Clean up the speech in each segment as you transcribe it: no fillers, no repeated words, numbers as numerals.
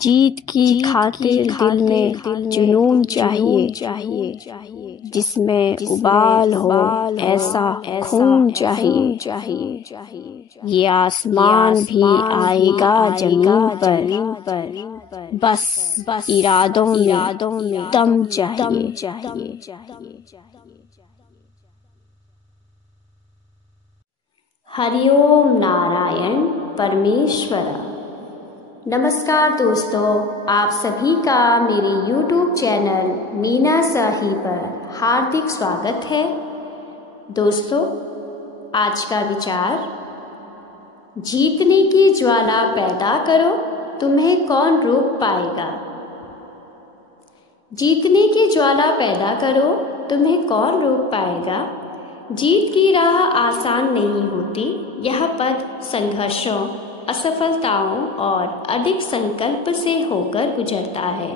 जीत की खातिर दिल में जुनून चाहिए, जिसमें उबाल हो ऐसा खून चाहिए। ये आसमान भी आएगा जमीन पर, बस इरादों में दम चाहिए। हरिओम नारायण परमेश्वर। नमस्कार दोस्तों, आप सभी का मेरे YouTube चैनल मीना साही पर हार्दिक स्वागत है। दोस्तों, आज का विचार, जीतने की ज्वाला पैदा करो, तुम्हें कौन रोक पाएगा। जीतने की ज्वाला पैदा करो, तुम्हें कौन रोक पाएगा। जीत की राह आसान नहीं होती, यह पथ संघर्षों, असफलताओं और अधिक संकल्प से होकर गुजरता है।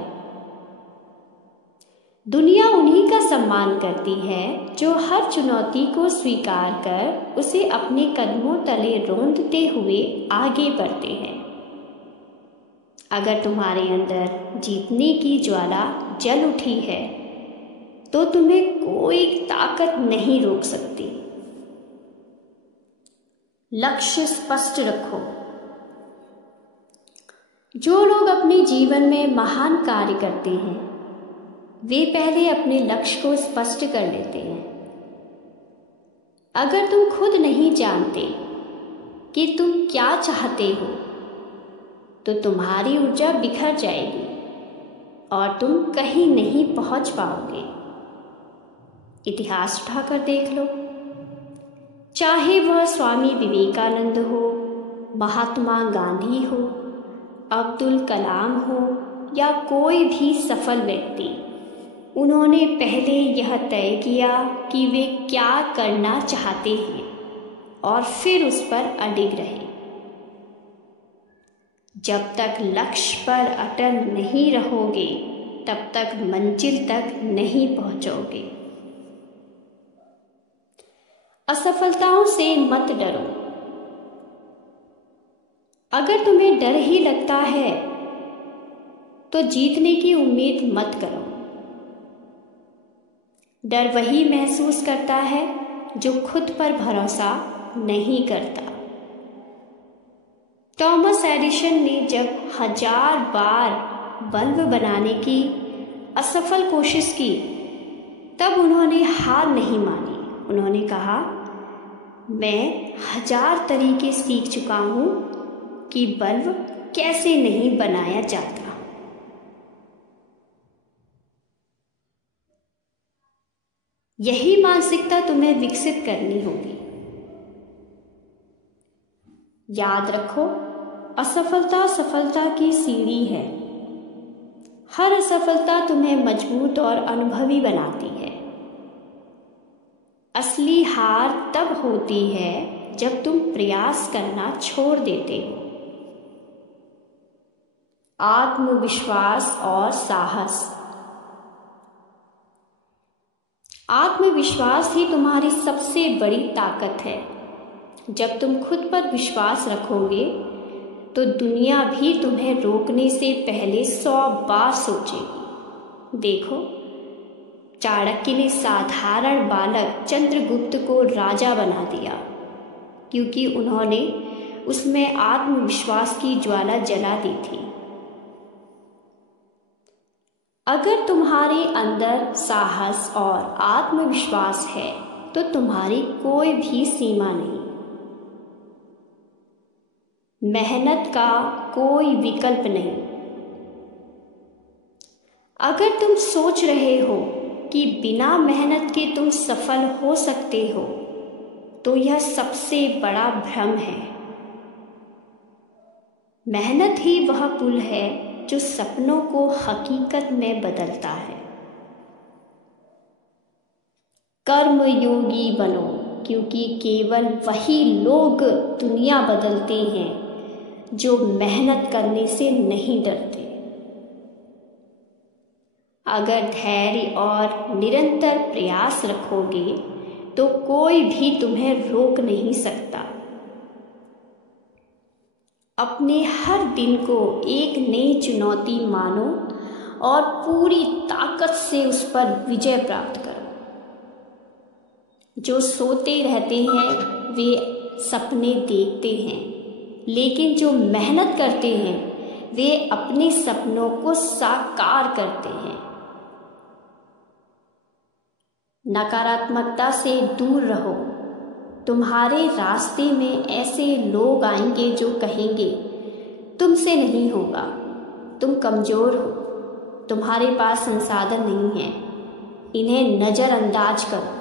दुनिया उन्हीं का सम्मान करती है जो हर चुनौती को स्वीकार कर उसे अपने कदमों तले रौंदते हुए आगे बढ़ते हैं। अगर तुम्हारे अंदर जीतने की ज्वाला जल उठी है तो तुम्हें कोई ताकत नहीं रोक सकती। लक्ष्य स्पष्ट रखो। जो लोग अपने जीवन में महान कार्य करते हैं वे पहले अपने लक्ष्य को स्पष्ट कर लेते हैं। अगर तुम खुद नहीं जानते कि तुम क्या चाहते हो तो तुम्हारी ऊर्जा बिखर जाएगी और तुम कहीं नहीं पहुंच पाओगे। इतिहास उठाकर देख लो, चाहे वह स्वामी विवेकानंद हो, महात्मा गांधी हो, अब्दुल कलाम हो या कोई भी सफल व्यक्ति, उन्होंने पहले यह तय किया कि वे क्या करना चाहते हैं और फिर उस पर अडिग रहे। जब तक लक्ष्य पर अटल नहीं रहोगे तब तक मंजिल तक नहीं पहुंचोगे। असफलताओं से मत डरो। अगर तुम्हें डर ही लगता है तो जीतने की उम्मीद मत करो। डर वही महसूस करता है जो खुद पर भरोसा नहीं करता। थॉमस एडिसन ने जब 1000 बार बल्ब बनाने की असफल कोशिश की तब उन्होंने हार नहीं मानी। उन्होंने कहा, मैं 1000 तरीके सीख चुका हूं कि बल्ब कैसे नहीं बनाया जाता। यही मानसिकता तुम्हें विकसित करनी होगी। याद रखो, असफलता सफलता की सीढ़ी है। हर असफलता तुम्हें मजबूत और अनुभवी बनाती है। असली हार तब होती है जब तुम प्रयास करना छोड़ देते हो। आत्मविश्वास और साहस। आत्मविश्वास ही तुम्हारी सबसे बड़ी ताकत है। जब तुम खुद पर विश्वास रखोगे तो दुनिया भी तुम्हें रोकने से पहले 100 बार सोचेगी। देखो, चाणक्य ने साधारण बालक चंद्रगुप्त को राजा बना दिया क्योंकि उन्होंने उसमें आत्मविश्वास की ज्वाला जला दी थी। अगर तुम्हारे अंदर साहस और आत्मविश्वास है तो तुम्हारी कोई भी सीमा नहीं। मेहनत का कोई विकल्प नहीं। अगर तुम सोच रहे हो कि बिना मेहनत के तुम सफल हो सकते हो तो यह सबसे बड़ा भ्रम है। मेहनत ही वह पुल है जो सपनों को हकीकत में बदलता है। कर्मयोगी बनो, क्योंकि केवल वही लोग दुनिया बदलते हैं जो मेहनत करने से नहीं डरते। अगर धैर्य और निरंतर प्रयास रखोगे तो कोई भी तुम्हें रोक नहीं सकता। अपने हर दिन को एक नई चुनौती मानो और पूरी ताकत से उस पर विजय प्राप्त करो। जो सोते रहते हैं वे सपने देखते हैं, लेकिन जो मेहनत करते हैं वे अपने सपनों को साकार करते हैं। नकारात्मकता से दूर रहो। तुम्हारे रास्ते में ऐसे लोग आएंगे जो कहेंगे तुमसे नहीं होगा, तुम कमजोर हो, तुम्हारे पास संसाधन नहीं है, इन्हें नजरअंदाज करो।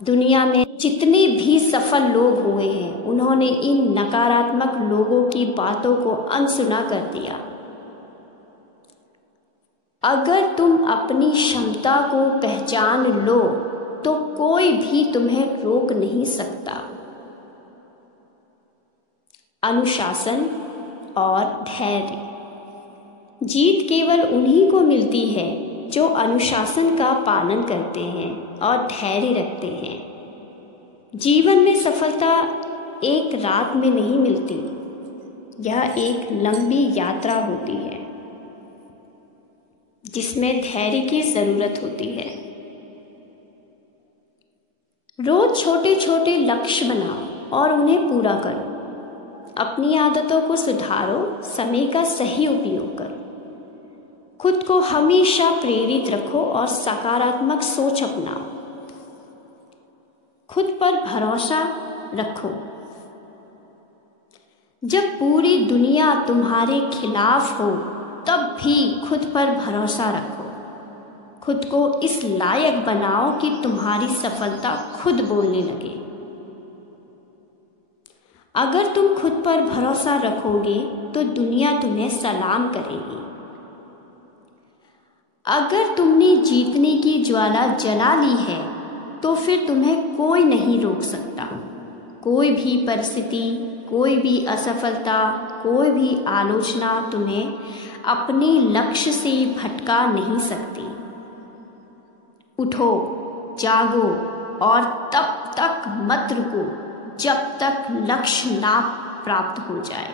दुनिया में जितने भी सफल लोग हुए हैं उन्होंने इन नकारात्मक लोगों की बातों को अनसुना कर दिया। अगर तुम अपनी क्षमता को पहचान लो तो कोई भी तुम्हें रोक नहीं सकता। अनुशासन और धैर्य। जीत केवल उन्हीं को मिलती है जो अनुशासन का पालन करते हैं और धैर्य रखते हैं। जीवन में सफलता एक रात में नहीं मिलती, यह एक लंबी यात्रा होती है जिसमें धैर्य की जरूरत होती है। रोज छोटे छोटे लक्ष्य बनाओ और उन्हें पूरा करो। अपनी आदतों को सुधारो, समय का सही उपयोग करो। खुद को हमेशा प्रेरित रखो और सकारात्मक सोच अपनाओ। खुद पर भरोसा रखो। जब पूरी दुनिया तुम्हारे खिलाफ हो तब भी खुद पर भरोसा रखो। खुद को इस लायक बनाओ कि तुम्हारी सफलता खुद बोलने लगे। अगर तुम खुद पर भरोसा रखोगे तो दुनिया तुम्हें सलाम करेगी। अगर तुमने जीतने की ज्वाला जला ली है तो फिर तुम्हें कोई नहीं रोक सकता। कोई भी परिस्थिति, कोई भी असफलता, कोई भी आलोचना तुम्हें अपने लक्ष्य से भटका नहीं सकती। उठो, जागो और तब तक मत रुको जब तक लक्ष्य ना प्राप्त हो जाए।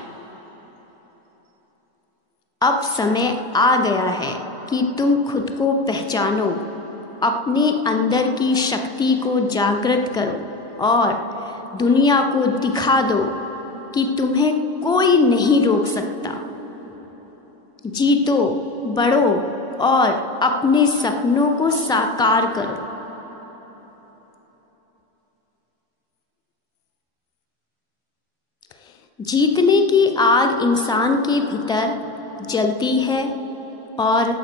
अब समय आ गया है कि तुम खुद को पहचानो, अपने अंदर की शक्ति को जागृत करो और दुनिया को दिखा दो कि तुम्हें कोई नहीं रोक सकता। जीतो, बढ़ो और अपने सपनों को साकार करो। जीतने की आग इंसान के भीतर जलती है और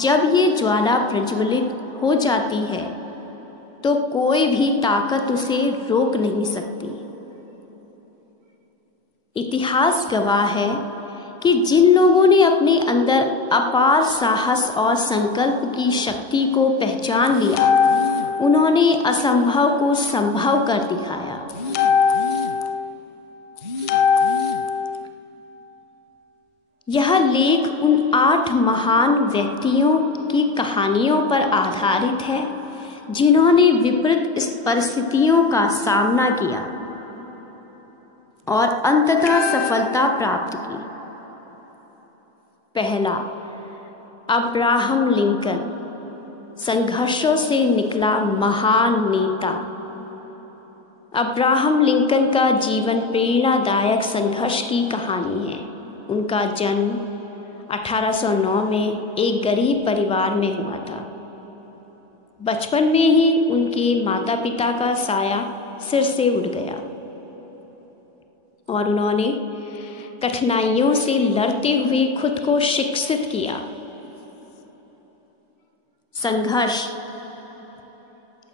जब ये ज्वाला प्रज्वलित हो जाती है तो कोई भी ताकत उसे रोक नहीं सकती। इतिहास गवाह है कि जिन लोगों ने अपने अंदर अपार साहस और संकल्प की शक्ति को पहचान लिया, उन्होंने असंभव को संभव कर दिखाया। यह लेख उन 8 महान व्यक्तियों की कहानियों पर आधारित है जिन्होंने विपरीत परिस्थितियों का सामना किया और अंततः सफलता प्राप्त की। पहला, अब्राहम लिंकन, संघर्षों से निकला महान नेता। अब्राहम लिंकन का जीवन प्रेरणादायक संघर्ष की कहानी है। उनका जन्म 1809 में एक गरीब परिवार में हुआ था। बचपन में ही उनके माता पिता का साया सिर से उड़ गया और उन्होंने कठिनाइयों से लड़ते हुए खुद को शिक्षित किया। संघर्ष।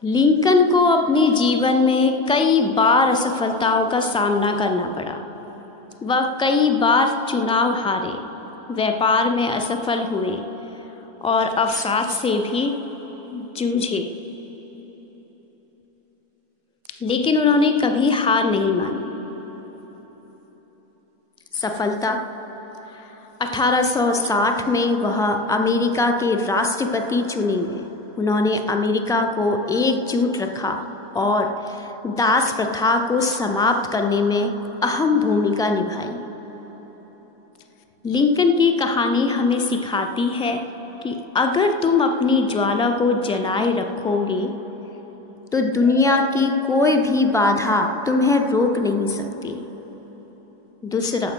लिंकन को अपने जीवन में कई बार असफलताओं का सामना करना पड़ा। वह कई बार चुनाव हारे, व्यापार में असफल हुए और अवसाद से भी जूझे, लेकिन उन्होंने कभी हार नहीं मानी। सफलता। 1860 में वह अमेरिका के राष्ट्रपति चुने गए। उन्होंने अमेरिका को एकजुट रखा और दास प्रथा को समाप्त करने में अहम भूमिका निभाई। लिंकन की कहानी हमें सिखाती है कि अगर तुम अपनी ज्वाला को जलाए रखोगे तो दुनिया की कोई भी बाधा तुम्हें रोक नहीं सकती। दूसरा,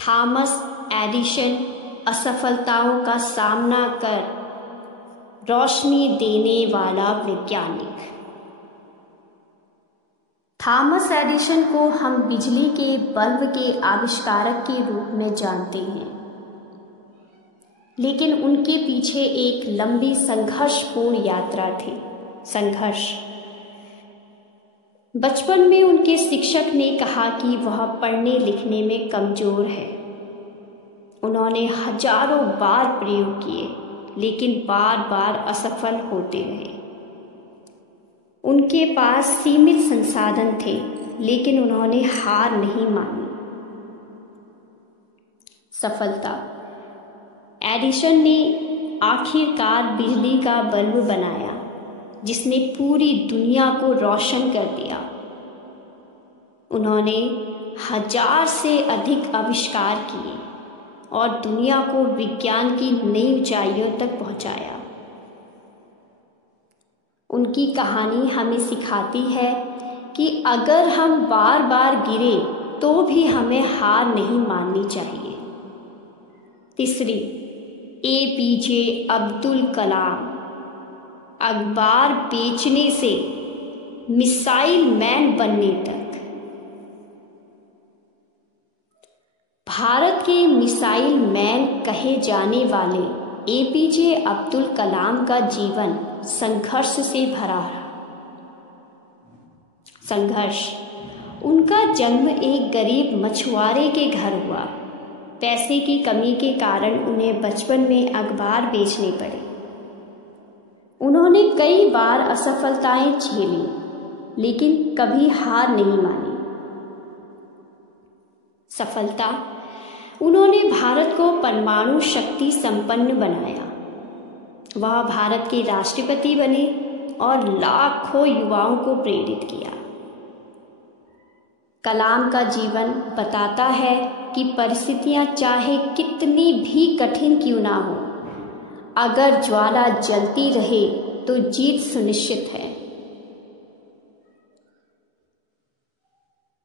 थॉमस एडिसन असफलताओं का सामना कर रोशनी देने वाला वैज्ञानिक। थॉमस एडिसन को हम बिजली के बल्ब के आविष्कारक के रूप में जानते हैं, लेकिन उनके पीछे एक लंबी संघर्षपूर्ण यात्रा थी। संघर्ष। बचपन में उनके शिक्षक ने कहा कि वह पढ़ने लिखने में कमजोर है। उन्होंने हजारों बार प्रयोग किए, लेकिन बार बार असफल होते रहे। उनके पास सीमित संसाधन थे, लेकिन उन्होंने हार नहीं मानी। सफलता। एडिसन ने आखिरकार बिजली का बल्ब बनाया, जिसने पूरी दुनिया को रोशन कर दिया। उन्होंने 1000 से अधिक आविष्कार किए और दुनिया को विज्ञान की नई ऊंचाइयों तक पहुंचाया। उनकी कहानी हमें सिखाती है कि अगर हम बार बार गिरे तो भी हमें हार नहीं माननी चाहिए। तीसरी, APJ अब्दुल कलाम। अखबार बेचने से मिसाइल मैन बनने तक। भारत के मिसाइल मैन कहे जाने वाले APJ अब्दुल कलाम का जीवन संघर्ष से भरा रहा। संघर्ष। उनका जन्म एक गरीब मछुआरे के घर हुआ। पैसे की कमी के कारण उन्हें बचपन में अखबार बेचने पड़े। उन्होंने कई बार असफलताएं झेली, लेकिन कभी हार नहीं मानी। सफलता। उन्होंने भारत को परमाणु शक्ति संपन्न बनाया। वह भारत के राष्ट्रपति बने और लाखों युवाओं को प्रेरित किया। कलाम का जीवन बताता है कि परिस्थितियां चाहे कितनी भी कठिन क्यों ना हो, अगर ज्वाला जलती रहे तो जीत सुनिश्चित है।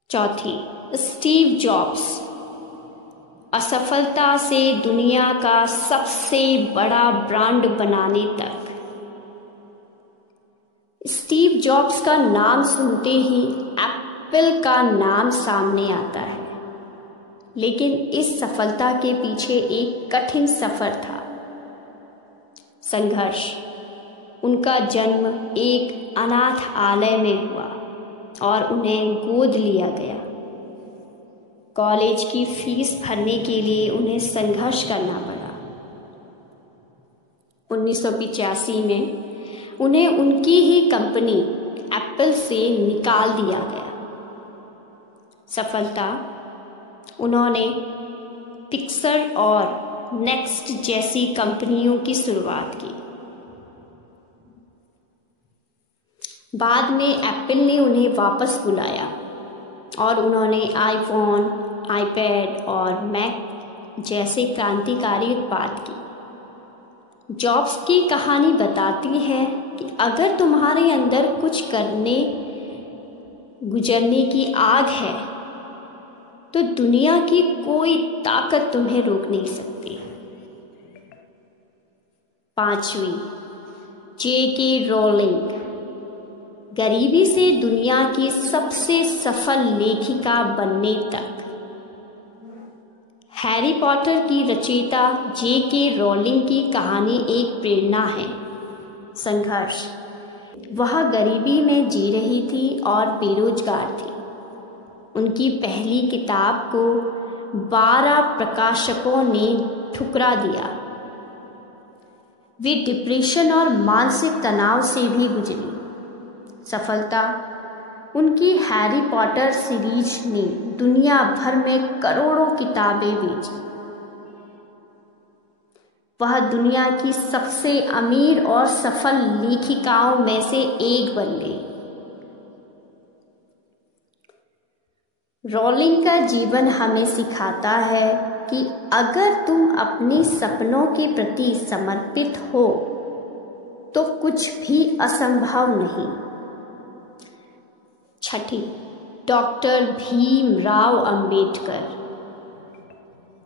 चौथी, स्टीव जॉब्स। असफलता से दुनिया का सबसे बड़ा ब्रांड बनाने तक। स्टीव जॉब्स का नाम सुनते ही एप्पल का नाम सामने आता है, लेकिन इस सफलता के पीछे एक कठिन सफर था। संघर्ष। उनका जन्म एक अनाथालय में हुआ और उन्हें गोद लिया गया। कॉलेज की फीस भरने के लिए उन्हें संघर्ष करना पड़ा। 1985 में उन्हें उनकी ही कंपनी एप्पल से निकाल दिया गया। सफलता। उन्होंने पिक्सर और नेक्स्ट जैसी कंपनियों की शुरुआत की। बाद में एप्पल ने उन्हें वापस बुलाया और उन्होंने आईफोन, आईपैड और मैक जैसे क्रांतिकारी उत्पाद की। जॉब्स की कहानी बताती है कि अगर तुम्हारे अंदर कुछ गुजरने की आग है तो दुनिया की कोई ताकत तुम्हें रोक नहीं सकती। पांचवी, J.K. रोलिंग। गरीबी से दुनिया की सबसे सफल लेखिका बनने तक। हैरी पॉटर की रचयिता J.K. रोलिंग की कहानी एक प्रेरणा है। संघर्ष। वह गरीबी में जी रही थी और बेरोजगार थी। उनकी पहली किताब को 12 प्रकाशकों ने ठुकरा दिया। वे डिप्रेशन और मानसिक तनाव से भी गुजरी। सफलता। उनकी हैरी पॉटर सीरीज ने दुनिया भर में करोड़ों किताबें बेची। वह दुनिया की सबसे अमीर और सफल लेखिकाओं में से एक बन गई। रोलिंग का जीवन हमें सिखाता है कि अगर तुम अपने सपनों के प्रति समर्पित हो तो कुछ भी असंभव नहीं। छठी, डॉक्टर भीमराव अंबेडकर।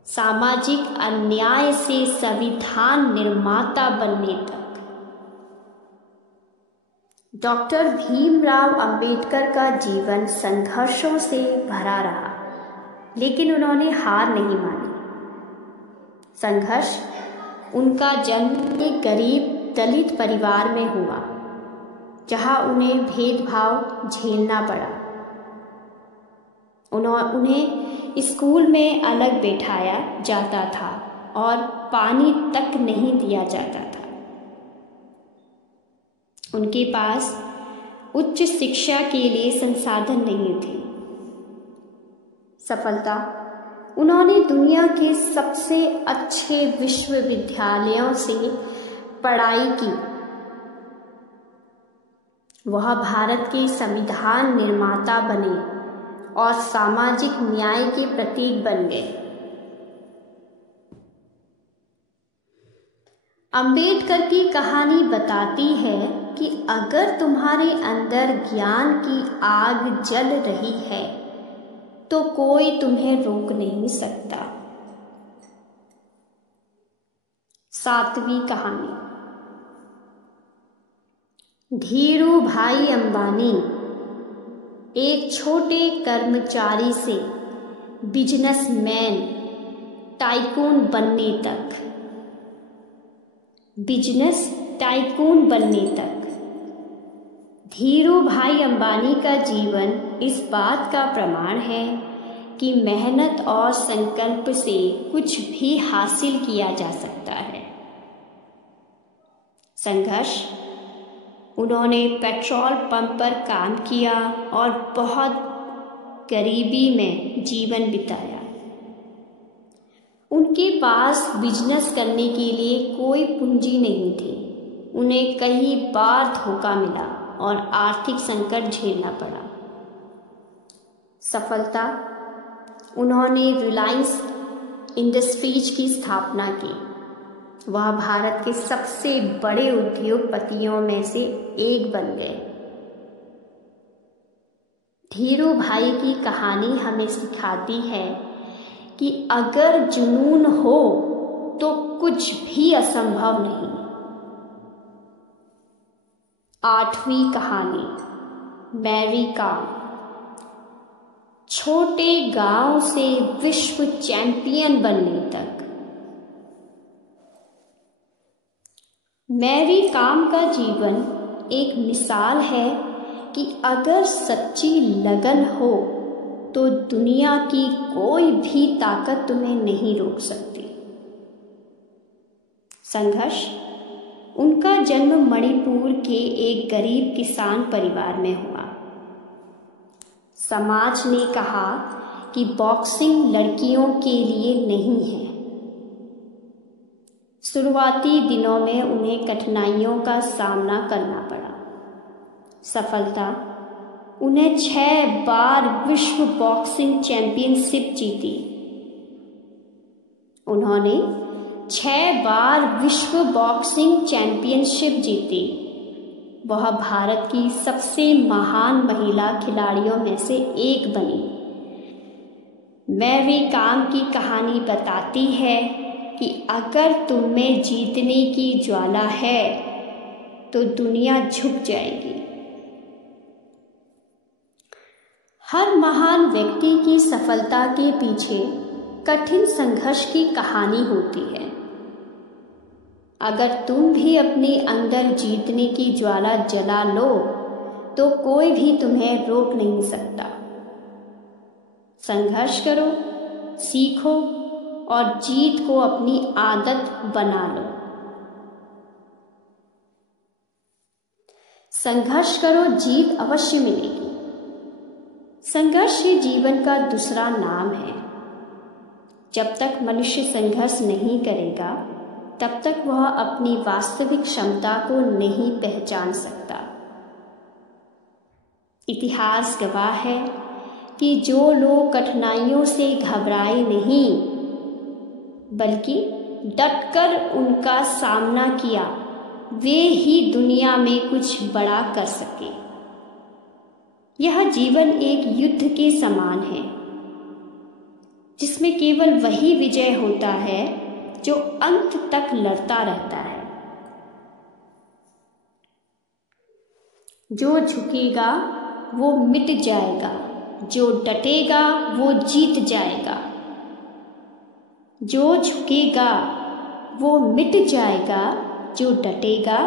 सामाजिक अन्याय से संविधान निर्माता बनने तक। डॉक्टर भीमराव अंबेडकर का जीवन संघर्षों से भरा रहा, लेकिन उन्होंने हार नहीं मानी। संघर्ष उनका जन्म एक गरीब दलित परिवार में हुआ, जहां उन्हें भेदभाव झेलना पड़ा। उन्हें स्कूल में अलग बैठाया जाता था और पानी तक नहीं दिया जाता था। उनके पास उच्च शिक्षा के लिए संसाधन नहीं थे। सफलता, उन्होंने दुनिया के सबसे अच्छे विश्वविद्यालयों से पढ़ाई की। वह भारत के संविधान निर्माता बने और सामाजिक न्याय के प्रतीक बन गए। अंबेडकर की कहानी बताती है कि अगर तुम्हारे अंदर ज्ञान की आग जल रही है तो कोई तुम्हें रोक नहीं सकता। सातवीं कहानी, धीरू भाई अंबानी एक छोटे कर्मचारी से बिजनेसमैन टाइकून बनने तक। बिजनेस टाइकून बनने तक धीरू भाई अंबानी का जीवन इस बात का प्रमाण है कि मेहनत और संकल्प से कुछ भी हासिल किया जा सकता है। संघर्ष, उन्होंने पेट्रोल पंप पर काम किया और बहुत गरीबी में जीवन बिताया। उनके पास बिजनेस करने के लिए कोई पूंजी नहीं थी। उन्हें कई बार धोखा मिला और आर्थिक संकट झेलना पड़ा। सफलता, उन्होंने रिलायंस इंडस्ट्रीज की स्थापना की। वह भारत के सबसे बड़े उद्योगपतियों में से एक बन गए। धीरू भाई की कहानी हमें सिखाती है कि अगर जुनून हो तो कुछ भी असंभव नहीं। आठवीं कहानी, मैरी कॉम। छोटे गांव से विश्व चैंपियन बनने तक। मैरी कॉम का जीवन एक मिसाल है कि अगर सच्ची लगन हो तो दुनिया की कोई भी ताकत तुम्हें नहीं रोक सकती। संघर्ष, उनका जन्म मणिपुर के एक गरीब किसान परिवार में हुआ। समाज ने कहा कि बॉक्सिंग लड़कियों के लिए नहीं है। शुरुआती दिनों में उन्हें कठिनाइयों का सामना करना पड़ा। सफलता, उन्हें 6 बार विश्व बॉक्सिंग चैंपियनशिप जीती। उन्होंने 6 बार विश्व बॉक्सिंग चैंपियनशिप जीती। वह भारत की सबसे महान महिला खिलाड़ियों में से एक बनी। मैरी कॉम की कहानी बताती है कि अगर तुम में जीतने की ज्वाला है तो दुनिया झुक जाएगी। हर महान व्यक्ति की सफलता के पीछे कठिन संघर्ष की कहानी होती है। अगर तुम भी अपने अंदर जीतने की ज्वाला जला लो तो कोई भी तुम्हें रोक नहीं सकता। संघर्ष करो, सीखो और जीत को अपनी आदत बना लो। संघर्ष करो, जीत अवश्य मिलेगी। संघर्ष ही जीवन का दूसरा नाम है। जब तक मनुष्य संघर्ष नहीं करेगा तब तक वह अपनी वास्तविक क्षमता को नहीं पहचान सकता। इतिहास गवाह है कि जो लोग कठिनाइयों से घबराए नहीं बल्कि डटकर उनका सामना किया, वे ही दुनिया में कुछ बड़ा कर सके। यह जीवन एक युद्ध के समान है जिसमें केवल वही विजय होता है जो अंत तक लड़ता रहता है। जो झुकेगा वो मिट जाएगा, जो डटेगा वो जीत जाएगा। जो झुकेगा वो मिट जाएगा, जो डटेगा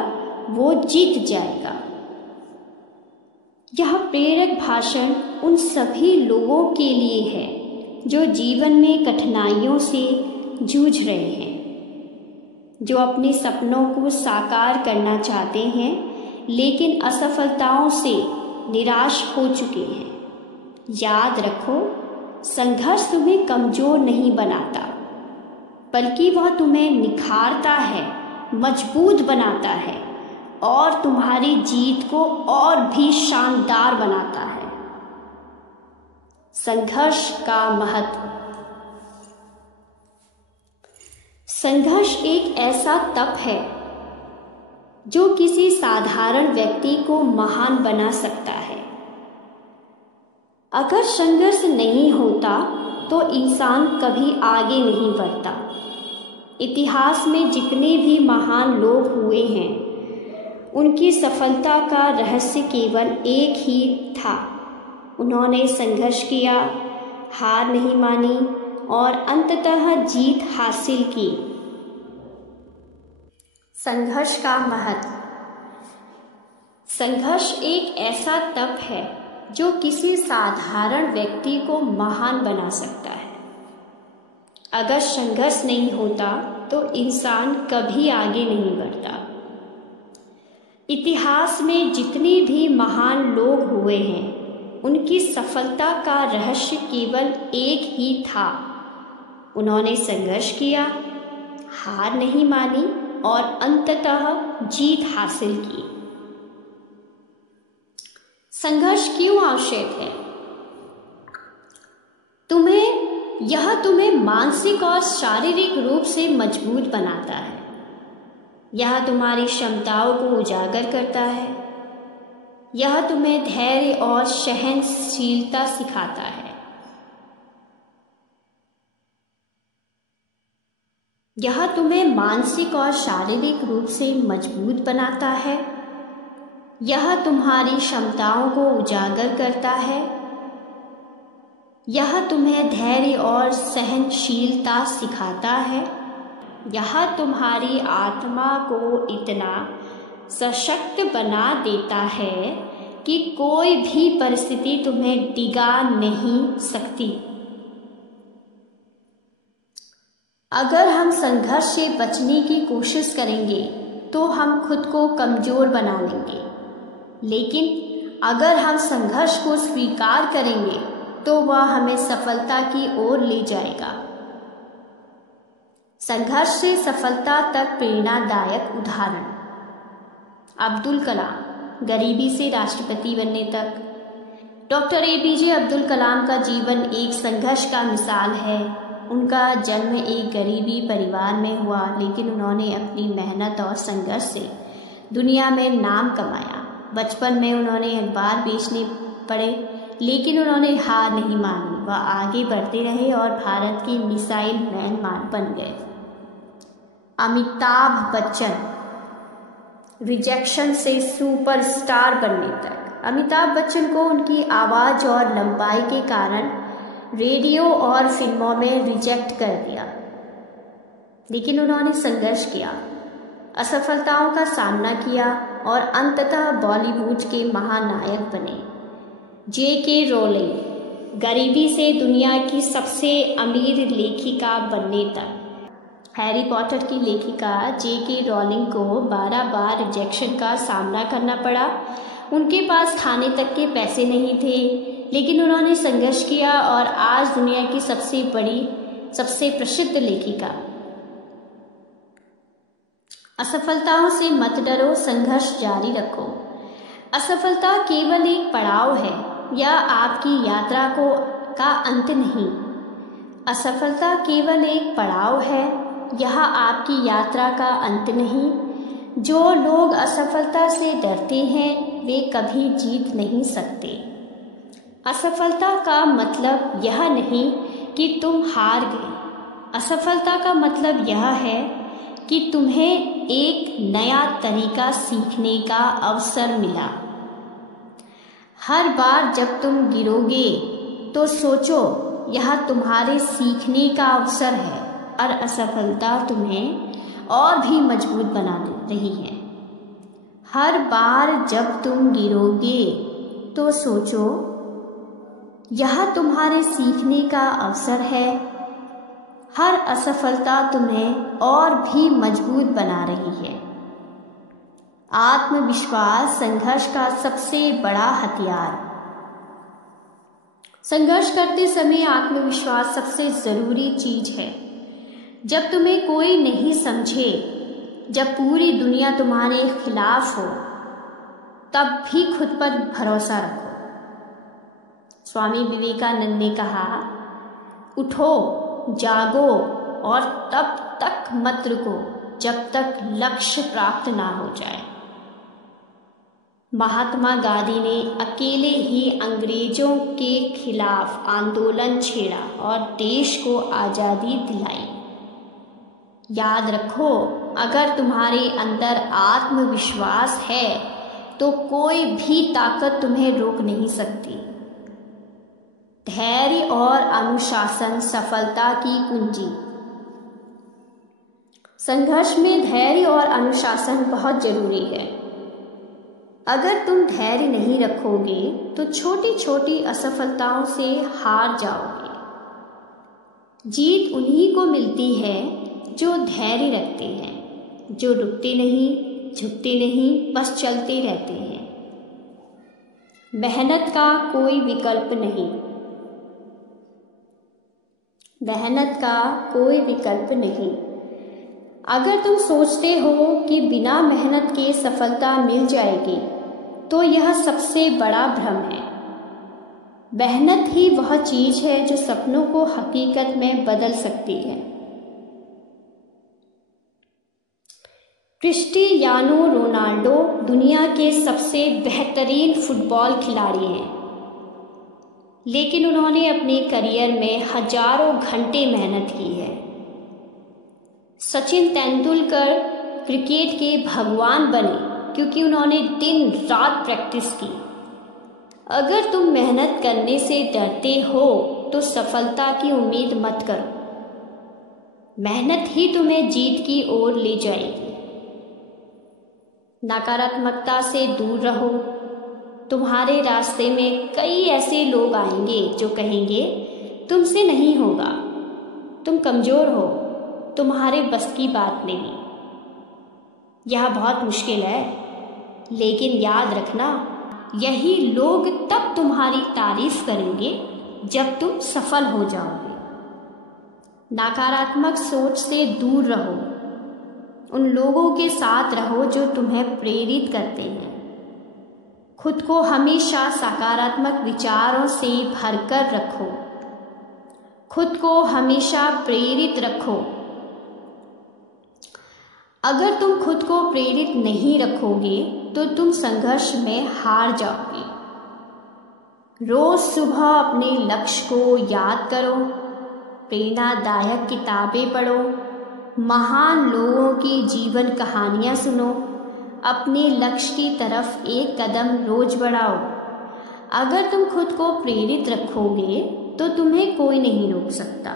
वो जीत जाएगा। यह प्रेरक भाषण उन सभी लोगों के लिए है जो जीवन में कठिनाइयों से जूझ रहे हैं, जो अपने सपनों को साकार करना चाहते हैं लेकिन असफलताओं से निराश हो चुके हैं। याद रखो, संघर्ष तुम्हें कमजोर नहीं बनाता, बल्कि वह तुम्हें निखारता है, मजबूत बनाता है और तुम्हारी जीत को और भी शानदार बनाता है। संघर्ष का महत्व। संघर्ष एक ऐसा तप है जो किसी साधारण व्यक्ति को महान बना सकता है। अगर संघर्ष नहीं होता तो इंसान कभी आगे नहीं बढ़ता। इतिहास में जितने भी महान लोग हुए हैं, उनकी सफलता का रहस्य केवल एक ही था। उन्होंने संघर्ष किया, हार नहीं मानी और अंततः जीत हासिल की। संघर्ष का महत्व। संघर्ष एक ऐसा तप है जो किसी साधारण व्यक्ति को महान बना सकता है। अगर संघर्ष नहीं होता तो इंसान कभी आगे नहीं बढ़ता। इतिहास में जितने भी महान लोग हुए हैं, उनकी सफलता का रहस्य केवल एक ही था। उन्होंने संघर्ष किया, हार नहीं मानी और अंततः जीत हासिल की। संघर्ष क्यों आवश्यक है? तुम्हें मानसिक और शारीरिक रूप से मजबूत बनाता है। यह तुम्हारी क्षमताओं को उजागर करता है। यह तुम्हें धैर्य और सहनशीलता सिखाता है। यह तुम्हें मानसिक और शारीरिक रूप से मजबूत बनाता है। यह तुम्हारी क्षमताओं को उजागर करता है। यह तुम्हें धैर्य और सहनशीलता सिखाता है। यह तुम्हारी आत्मा को इतना सशक्त बना देता है कि कोई भी परिस्थिति तुम्हें डिगा नहीं सकती। अगर हम संघर्ष से बचने की कोशिश करेंगे तो हम खुद को कमजोर बना लेंगे, लेकिन अगर हम संघर्ष को स्वीकार करेंगे तो वह हमें सफलता की ओर ले जाएगा। संघर्ष से सफलता तक प्रेरणादायक उदाहरण। अब्दुल कलाम, गरीबी से राष्ट्रपति बनने तक। डॉक्टर APJ अब्दुल कलाम का जीवन एक संघर्ष का मिसाल है। उनका जन्म एक गरीबी परिवार में हुआ, लेकिन उन्होंने अपनी मेहनत और संघर्ष से दुनिया में नाम कमाया। बचपन में उन्होंने अखबार बेचने पड़े, लेकिन उन्होंने हार नहीं मानी। वह आगे बढ़ते रहे और भारत के मिसाइल मैन बन गए। अमिताभ बच्चन, रिजेक्शन से सुपरस्टार बनने तक। अमिताभ बच्चन को उनकी आवाज़ और लंबाई के कारण रेडियो और फिल्मों में रिजेक्ट कर दिया, लेकिन उन्होंने संघर्ष किया, असफलताओं का सामना किया और अंततः बॉलीवुड के महानायक बने। J.K. रोलिंग, गरीबी से दुनिया की सबसे अमीर लेखिका बनने तक। हैरी पॉटर की लेखिका J.K. रोलिंग को 12 बार रिजेक्शन का सामना करना पड़ा। उनके पास खाने तक के पैसे नहीं थे, लेकिन उन्होंने संघर्ष किया और आज दुनिया की सबसे बड़ी, सबसे प्रसिद्ध लेखिका। असफलताओं से मत डरो, संघर्ष जारी रखो। असफलता केवल एक पड़ाव है यह आपकी यात्रा का अंत नहीं। असफलता केवल एक पड़ाव है, यह आपकी यात्रा का अंत नहीं। जो लोग असफलता से डरते हैं वे कभी जीत नहीं सकते। असफलता का मतलब यह नहीं कि तुम हार गए। असफलता का मतलब यह है कि तुम्हें एक नया तरीका सीखने का अवसर मिला। हर बार जब तुम गिरोगे तो सोचो यह तुम्हारे सीखने का अवसर है और असफलता तुम्हें और भी मजबूत बना रही है। हर बार जब तुम गिरोगे तो सोचो यह तुम्हारे सीखने का अवसर है। हर असफलता तुम्हें और भी मजबूत बना रही है। आत्मविश्वास संघर्ष का सबसे बड़ा हथियार। संघर्ष करते समय आत्मविश्वास सबसे जरूरी चीज है। जब तुम्हें कोई नहीं समझे, जब पूरी दुनिया तुम्हारे खिलाफ हो, तब भी खुद पर भरोसा रखो। स्वामी विवेकानंद ने कहा, उठो, जागो और तब तक मत रुको जब तक लक्ष्य प्राप्त ना हो जाए। महात्मा गांधी ने अकेले ही अंग्रेजों के खिलाफ आंदोलन छेड़ा और देश को आज़ादी दिलाई। याद रखो, अगर तुम्हारे अंदर आत्मविश्वास है तो कोई भी ताकत तुम्हें रोक नहीं सकती। धैर्य और अनुशासन सफलता की कुंजी। संघर्ष में धैर्य और अनुशासन बहुत जरूरी है। अगर तुम धैर्य नहीं रखोगे तो छोटी छोटी असफलताओं से हार जाओगे। जीत उन्हीं को मिलती है जो धैर्य रखते हैं, जो रुकते नहीं, झुकते नहीं, बस चलते रहते हैं। मेहनत का कोई विकल्प नहीं। मेहनत का कोई विकल्प नहीं। अगर तुम सोचते हो कि बिना मेहनत के सफलता मिल जाएगी तो यह सबसे बड़ा भ्रम है। मेहनत ही वह चीज है जो सपनों को हकीकत में बदल सकती है। क्रिस्टियानो रोनाल्डो दुनिया के सबसे बेहतरीन फुटबॉल खिलाड़ी हैं, लेकिन उन्होंने अपने करियर में हजारों घंटे मेहनत की है। सचिन तेंदुलकर क्रिकेट के भगवान बने क्योंकि उन्होंने दिन रात प्रैक्टिस की। अगर तुम मेहनत करने से डरते हो तो सफलता की उम्मीद मत करो। मेहनत ही तुम्हें जीत की ओर ले जाएगी। नकारात्मकता से दूर रहो। तुम्हारे रास्ते में कई ऐसे लोग आएंगे जो कहेंगे तुमसे नहीं होगा, तुम कमजोर हो, तुम्हारे बस की बात नहीं। यह बहुत मुश्किल है, लेकिन याद रखना, यही लोग तब तुम्हारी तारीफ करेंगे जब तुम सफल हो जाओगे। नकारात्मक सोच से दूर रहो। उन लोगों के साथ रहो जो तुम्हें प्रेरित करते हैं। खुद को हमेशा सकारात्मक विचारों से भरकर रखो। खुद को हमेशा प्रेरित रखो। अगर तुम खुद को प्रेरित नहीं रखोगे तो तुम संघर्ष में हार जाओगे। रोज सुबह अपने लक्ष्य को याद करो, प्रेरणादायक किताबें पढ़ो, महान लोगों की जीवन कहानियां सुनो, अपने लक्ष्य की तरफ एक कदम रोज बढ़ाओ। अगर तुम खुद को प्रेरित रखोगे तो तुम्हें कोई नहीं रोक सकता।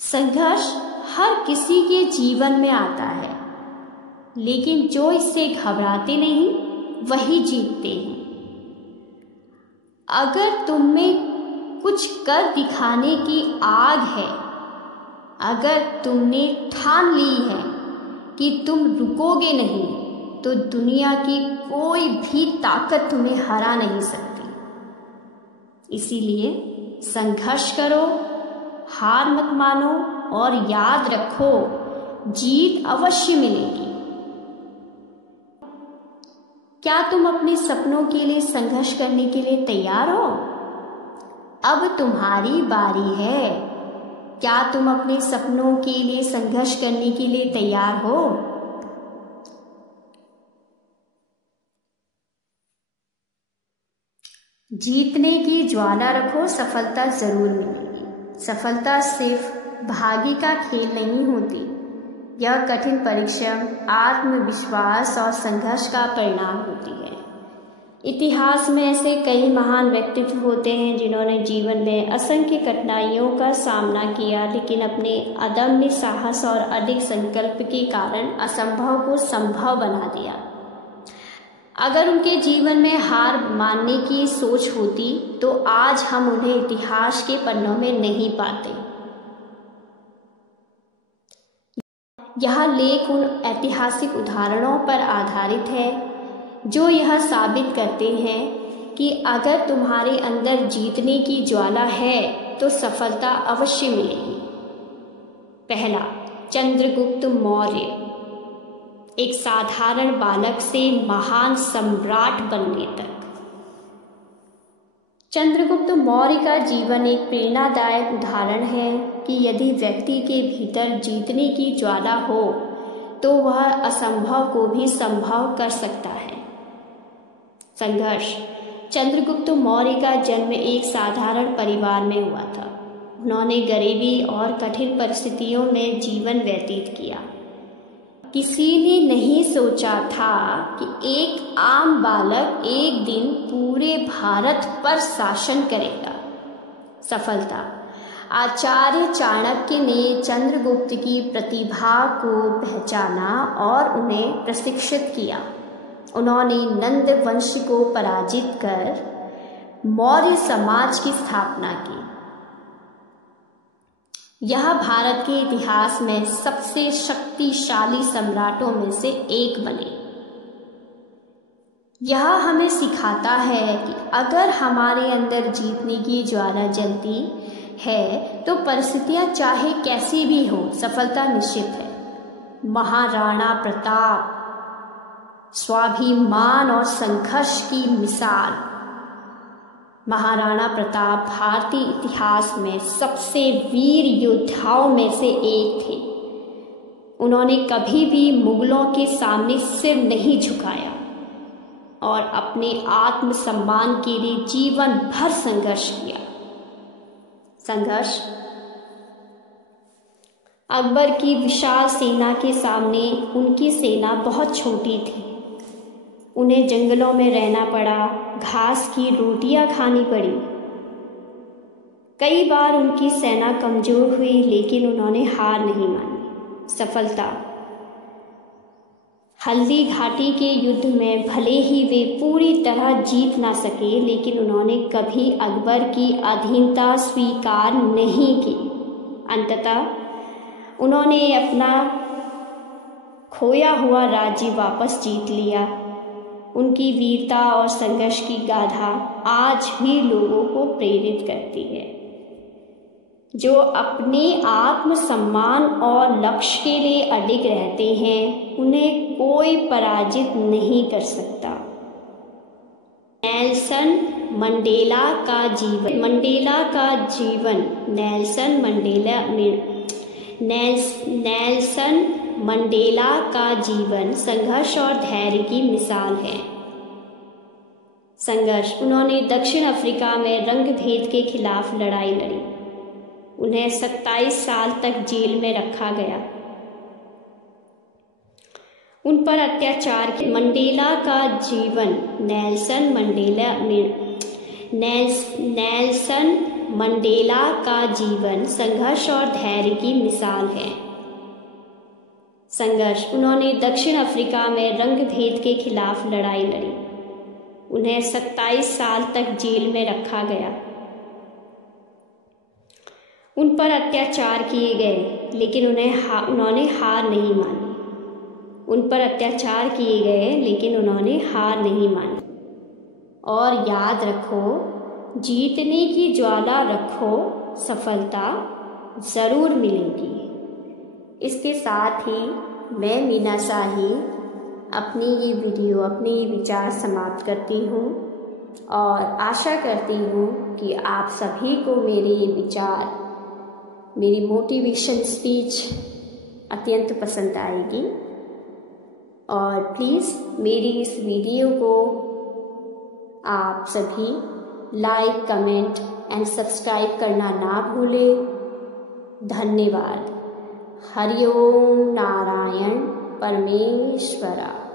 संघर्ष हर किसी के जीवन में आता है, लेकिन जो इससे घबराते नहीं वही जीतते हैं। अगर तुम में कुछ कर दिखाने की आग है, अगर तुमने ठान ली है कि तुम रुकोगे नहीं, तो दुनिया की कोई भी ताकत तुम्हें हरा नहीं सकती। इसीलिए संघर्ष करो, हार मत मानो और याद रखो, जीत अवश्य मिलेगी। क्या तुम अपने सपनों के लिए संघर्ष करने के लिए तैयार हो? अब तुम्हारी बारी है। क्या तुम अपने सपनों के लिए संघर्ष करने के लिए तैयार हो? जीतने की ज्वाला रखो, सफलता जरूर मिलेगी। सफलता सिर्फ भाग्य का खेल नहीं होती, यह कठिन परिश्रम, आत्मविश्वास और संघर्ष का परिणाम होती है। इतिहास में ऐसे कई महान व्यक्तित्व होते हैं जिन्होंने जीवन में असंख्य कठिनाइयों का सामना किया, लेकिन अपने अदम्य साहस और अडिग संकल्प के कारण असंभव को संभव बना दिया। अगर उनके जीवन में हार मानने की सोच होती तो आज हम उन्हें इतिहास के पन्नों में नहीं पाते। यह लेख उन ऐतिहासिक उदाहरणों पर आधारित है जो यह साबित करते हैं कि अगर तुम्हारे अंदर जीतने की ज्वाला है तो सफलता अवश्य मिलेगी। पहला, चंद्रगुप्त मौर्य। एक साधारण बालक से महान सम्राट बनने तक। चंद्रगुप्त मौर्य का जीवन एक प्रेरणादायक उदाहरण है कि यदि व्यक्ति के भीतर जीतने की ज्वाला हो तो वह असंभव को भी संभव कर सकता है। संघर्ष। चंद्रगुप्त मौर्य का जन्म एक साधारण परिवार में हुआ था। उन्होंने गरीबी और कठिन परिस्थितियों में जीवन व्यतीत किया। किसी ने नहीं सोचा था कि एक आम बालक एक दिन पूरे भारत पर शासन करेगा। सफलता। आचार्य चाणक्य ने चंद्रगुप्त की प्रतिभा को पहचाना और उन्हें प्रशिक्षित किया। उन्होंने नंद वंश को पराजित कर मौर्य समाज की स्थापना की। यह भारत के इतिहास में सबसे शक्तिशाली सम्राटों में से एक बने। यह हमें सिखाता है कि अगर हमारे अंदर जीतने की ज्वाला जलती है तो परिस्थितियां चाहे कैसी भी हो, सफलता निश्चित है। महाराणा प्रताप स्वाभिमान और संघर्ष की मिसाल। महाराणा प्रताप भारतीय इतिहास में सबसे वीर योद्धाओं में से एक थे। उन्होंने कभी भी मुगलों के सामने सिर नहीं झुकाया और अपने आत्मसम्मान के लिए जीवन भर संघर्ष किया। संघर्ष। अकबर की विशाल सेना के सामने उनकी सेना बहुत छोटी थी। उन्हें जंगलों में रहना पड़ा, घास की रोटियां खानी पड़ी। कई बार उनकी सेना कमजोर हुई लेकिन उन्होंने हार नहीं मानी। सफलता। हल्दी घाटी के युद्ध में भले ही वे पूरी तरह जीत ना सके, लेकिन उन्होंने कभी अकबर की अधीनता स्वीकार नहीं की। अंततः उन्होंने अपना खोया हुआ राज्य वापस जीत लिया। उनकी वीरता और संघर्ष की गाथा आज भी लोगों को प्रेरित करती है। जो अपने आत्मसम्मान और लक्ष्य के लिए अडिग रहते हैं उन्हें कोई पराजित नहीं कर सकता। नेल्सन मंडेला का जीवन। नेल्सन मंडेला का जीवन संघर्ष और धैर्य की मिसाल है। संघर्ष। उन्होंने दक्षिण अफ्रीका में रंग भेद के खिलाफ लड़ाई लड़ी। उन्हें 27 साल तक जेल में रखा गया। उन पर अत्याचार के मंडेला का जीवन। नेल्सन मंडेला का जीवन संघर्ष और धैर्य की मिसाल है। संघर्ष। उन्होंने दक्षिण अफ्रीका में रंग भेद के खिलाफ लड़ाई लड़ी। उन्हें 27 साल तक जेल में रखा गया। उन पर अत्याचार किए गए लेकिन उन्होंने हार नहीं मानी। उन पर अत्याचार किए गए लेकिन उन्होंने हार नहीं मानी। और याद रखो, जीतने की ज्वाला रखो, सफलता ज़रूर मिलेगी। इसके साथ ही मैं मीना शाही अपनी ये वीडियो, अपने ये विचार समाप्त करती हूँ और आशा करती हूँ कि आप सभी को मेरे ये विचार, मेरी मोटिवेशन स्पीच अत्यंत पसंद आएगी। और प्लीज़ मेरी इस वीडियो को आप सभी लाइक, कमेंट एंड सब्सक्राइब करना ना भूलें। धन्यवाद। हरि ओम नारायण परमेश्वरा।